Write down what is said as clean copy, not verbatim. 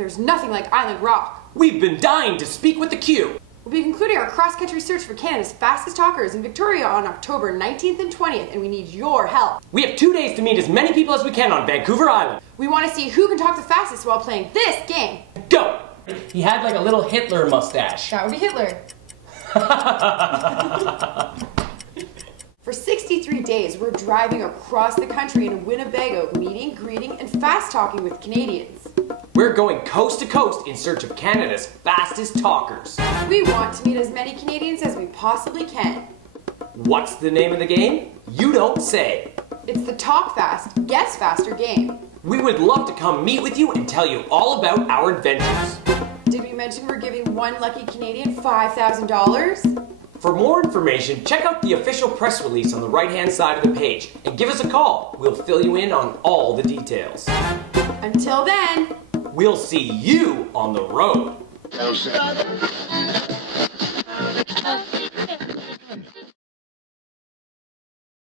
There's nothing like Island Rock. We've been dying to speak with the Q. We'll be concluding our cross-country search for Canada's fastest talkers in Victoria on October 19th and 20th, and we need your help. We have 2 days to meet as many people as we can on Vancouver Island. We want to see who can talk the fastest while playing this game. Go! He had like a little Hitler mustache. That would be Hitler. For 63 days, we're driving across the country in Winnebago, meeting, greeting, and fast-talking with Canadians. We're going coast to coast in search of Canada's fastest talkers. We want to meet as many Canadians as we possibly can. What's the name of the game? You don't say. It's the Talk Fast, Guess Faster game. We would love to come meet with you and tell you all about our adventures. Did we mention we're giving one lucky Canadian $5,000? For more information, check out the official press release on the right-hand side of the page and give us a call. We'll fill you in on all the details. Until then, we'll see you on the road.